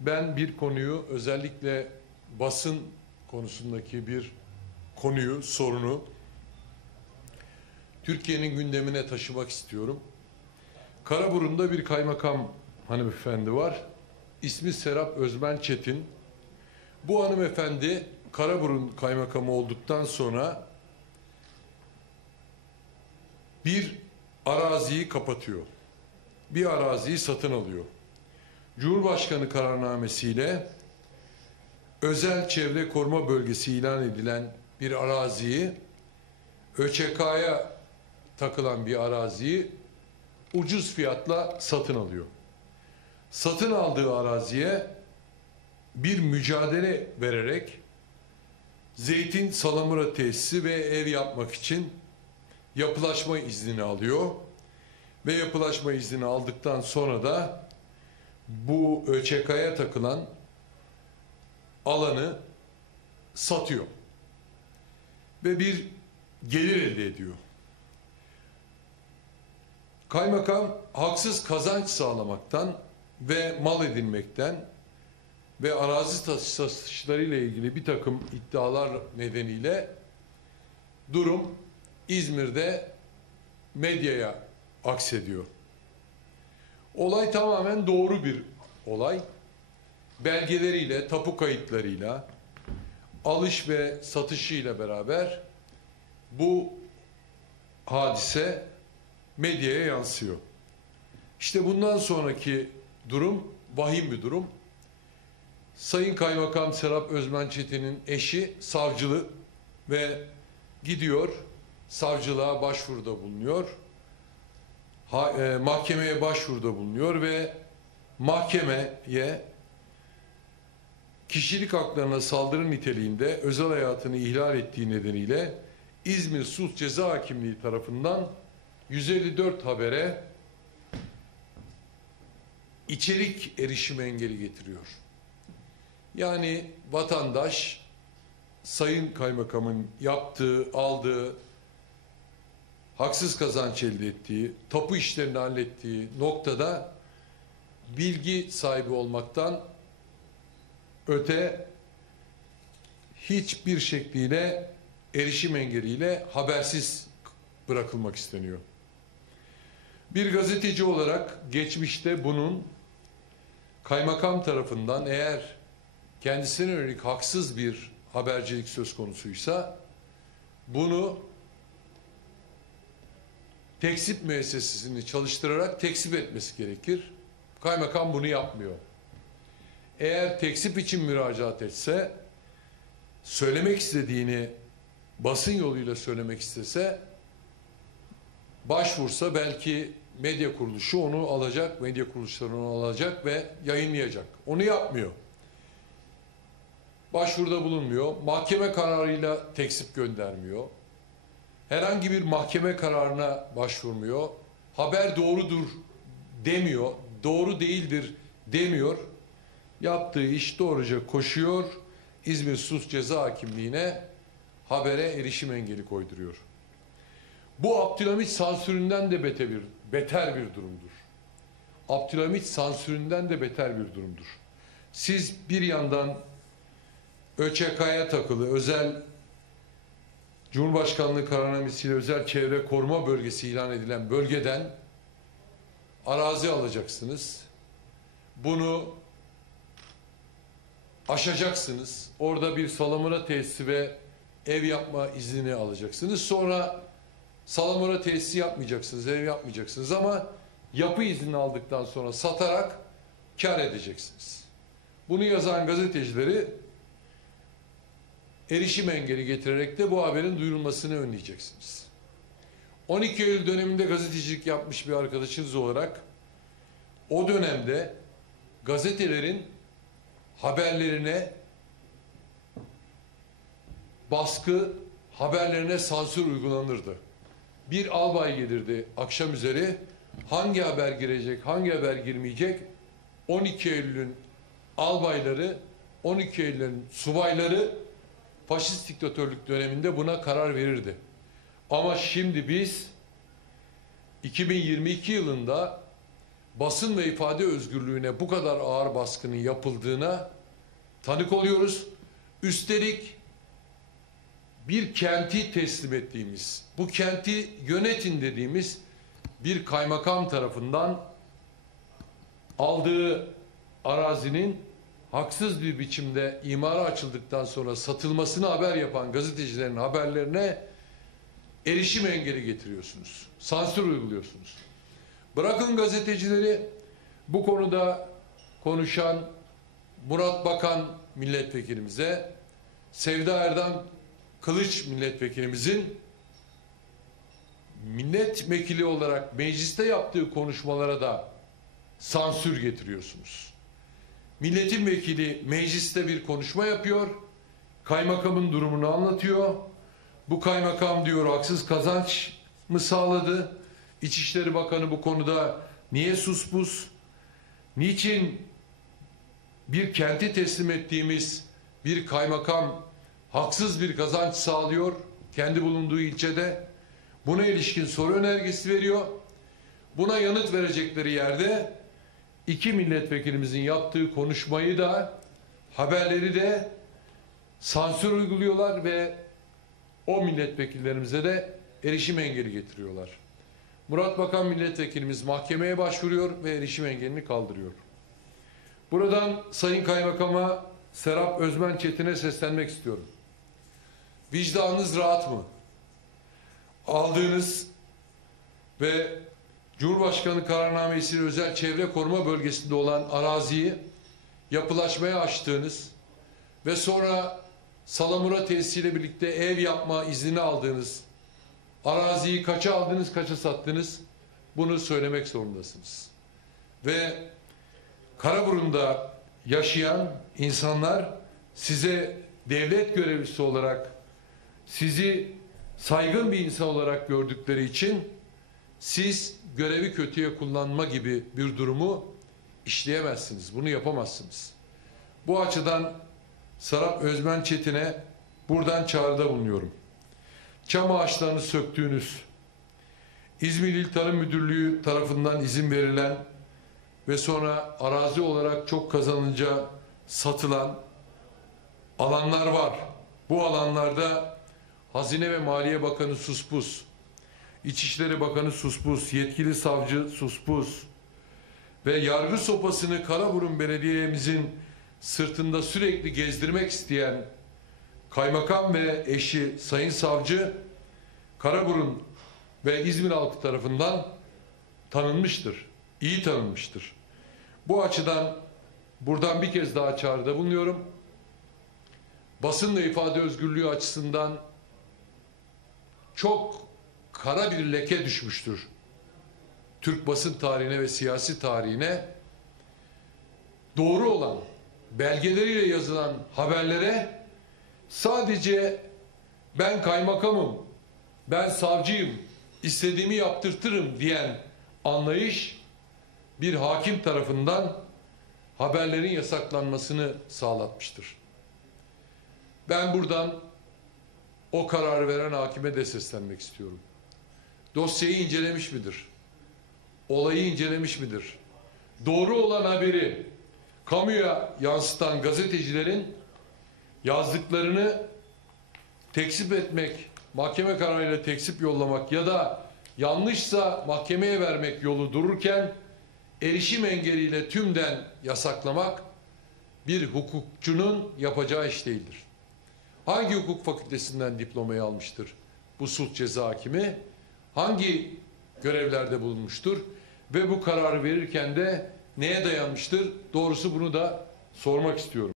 Ben bir konuyu özellikle basın konusundaki bir konuyu, sorunu Türkiye'nin gündemine taşımak istiyorum. Karaburun'da bir kaymakam hanımefendi var. İsmi Serap Özmen Çetin. Bu hanımefendi Karaburun kaymakamı olduktan sonra bir araziyi kapatıyor. Bir araziyi satın alıyor. Cumhurbaşkanı kararnamesiyle özel çevre koruma bölgesi ilan edilen bir araziyi ÖÇK'ya takılan bir araziyi ucuz fiyatla satın alıyor. Satın aldığı araziye bir mücadele vererek zeytin salamura tesisi ve ev yapmak için yapılaşma iznini alıyor ve yapılaşma iznini aldıktan sonra da bu ÖÇK'ya takılan alanı satıyor ve bir gelir elde ediyor. Kaymakam haksız kazanç sağlamaktan ve mal edinmekten ve arazi satışları ile ilgili bir takım iddialar nedeniyle durum İzmir'de medyaya aksediyor. Olay tamamen doğru bir olay. Belgeleriyle, tapu kayıtlarıyla, alış ve satışıyla beraber bu hadise medyaya yansıyor. İşte bundan sonraki durum vahim bir durum. Sayın Kaymakam Serap Özmen Çetin'in eşi savcılık ve gidiyor savcılığa başvuruda bulunuyor. E, mahkemeye başvuruda bulunuyor ve mahkemeye kişilik haklarına saldırı niteliğinde özel hayatını ihlal ettiği nedeniyle İzmir Sulh Ceza Hakimliği tarafından 154 habere içerik erişim engeli getiriyor. Yani vatandaş Sayın Kaymakamın yaptığı, aldığı, haksız kazanç elde ettiği, tapu işlerini hallettiği noktada bilgi sahibi olmaktan öte hiçbir şekliyle erişim engeliyle habersiz bırakılmak isteniyor. Bir gazeteci olarak geçmişte bunun kaymakam tarafından eğer kendisine yönelik haksız bir habercilik söz konusuysa bunu teksip müessesesini çalıştırarak teksip etmesi gerekir. Kaymakam bunu yapmıyor. Eğer teksip için müracaat etse, söylemek istediğini basın yoluyla söylemek istese, başvursa belki medya kuruluşu onu alacak, medya kuruluşları onu alacak ve yayınlayacak. Onu yapmıyor. Başvuruda bulunmuyor. Mahkeme kararıyla teksip göndermiyor. Herhangi bir mahkeme kararına başvurmuyor. Haber doğrudur demiyor. Doğru değildir demiyor. Yaptığı iş doğruca koşuyor. İzmir Sus Ceza Hakimliği'ne habere erişim engeli koyduruyor. Bu Abdülhamit sansüründen de beter bir, beter bir durumdur. Abdülhamit sansüründen de beter bir durumdur. Siz bir yandan ÖÇK'ya takılı özel Cumhurbaşkanlığı kararnamesiyle özel çevre koruma bölgesi ilan edilen bölgeden arazi alacaksınız. Bunu aşacaksınız. Orada bir salamura tesisi ve ev yapma iznini alacaksınız. Sonra salamura tesisi yapmayacaksınız, ev yapmayacaksınız ama yapı izni aldıktan sonra satarak kar edeceksiniz. Bunu yazan gazetecileri erişim engeli getirerek de bu haberin duyurulmasını önleyeceksiniz. 12 Eylül döneminde gazetecilik yapmış bir arkadaşınız olarak o dönemde gazetelerin haberlerine baskı, haberlerine sansür uygulanırdı. Bir albay gelirdi akşam üzeri hangi haber girecek, hangi haber girmeyecek 12 Eylül'ün albayları, 12 Eylül'ün subayları faşist diktatörlük döneminde buna karar verirdi. Ama şimdi biz 2022 yılında basın ve ifade özgürlüğüne bu kadar ağır baskının yapıldığına tanık oluyoruz. Üstelik bir kenti teslim ettiğimiz, bu kenti yönetin dediğimiz bir kaymakam tarafından aldığı arazinin haksız bir biçimde imara açıldıktan sonra satılmasını haber yapan gazetecilerin haberlerine erişim engeli getiriyorsunuz. Sansür uyguluyorsunuz. Bırakın gazetecileri bu konuda konuşan Murat Bakan milletvekilimize, Sevda Erdem Kılıç milletvekilimizin milletvekili olarak mecliste yaptığı konuşmalara da sansür getiriyorsunuz. Milletin vekili mecliste bir konuşma yapıyor, kaymakamın durumunu anlatıyor. Bu kaymakam diyor haksız kazanç mı sağladı? İçişleri Bakanı bu konuda niye suspus? Niçin bir kenti teslim ettiğimiz bir kaymakam haksız bir kazanç sağlıyor kendi bulunduğu ilçede? Buna ilişkin soru önergesi veriyor. Buna yanıt verecekleri yerde iki milletvekilimizin yaptığı konuşmayı da haberleri de sansür uyguluyorlar ve o milletvekillerimize de erişim engeli getiriyorlar. Murat Bakan milletvekilimiz mahkemeye başvuruyor ve erişim engelini kaldırıyor. Buradan Sayın Kaymakam'a Serap Özmen Çetin'e seslenmek istiyorum. Vicdanınız rahat mı? Aldığınız ve Cumhurbaşkanı kararnamesiyle özel çevre koruma bölgesinde olan araziyi yapılaşmaya açtığınız ve sonra Salamura tesisiyle birlikte ev yapma iznini aldığınız araziyi kaça aldınız kaça sattınız bunu söylemek zorundasınız. Ve Karaburun'da yaşayan insanlar size devlet görevlisi olarak sizi saygın bir insan olarak gördükleri için siz görevi kötüye kullanma gibi bir durumu işleyemezsiniz. Bunu yapamazsınız. Bu açıdan Sarap Özmen Çetin'e buradan çağrıda bulunuyorum. Çam ağaçlarını söktüğünüz, İzmir İl Tarım Müdürlüğü tarafından izin verilen ve sonra arazi olarak çok kazanınca satılan alanlar var. Bu alanlarda Hazine ve Maliye Bakanı suspus, İçişleri Bakanı suspus, yetkili savcı suspus ve yargı sopasını Karaburun Belediye'mizin sırtında sürekli gezdirmek isteyen kaymakam ve eşi Sayın Savcı Karaburun ve İzmir halkı tarafından tanınmıştır. iyi tanınmıştır. Bu açıdan buradan bir kez daha çağrıda bulunuyorum. Basın ve ifade özgürlüğü açısından çok kara bir leke düşmüştür. Türk basın tarihine ve siyasi tarihine doğru olan belgeleriyle yazılan haberlere sadece ben kaymakamım, ben savcıyım, istediğimi yaptırtırım diyen anlayış bir hakim tarafından haberlerin yasaklanmasını sağlatmıştır. Ben buradan o kararı veren hakime de seslenmek istiyorum. Dosyayı incelemiş midir? Olayı incelemiş midir? Doğru olan haberi kamuya yansıtan gazetecilerin yazdıklarını tekzip etmek, mahkeme kararıyla tekzip yollamak ya da yanlışsa mahkemeye vermek yolu dururken erişim engeliyle tümden yasaklamak bir hukukçunun yapacağı iş değildir. Hangi hukuk fakültesinden diplomayı almıştır bu sulh ceza hakimi? Hangi görevlerde bulunmuştur? Ve bu kararı verirken de neye dayanmıştır? Doğrusu bunu da sormak istiyorum.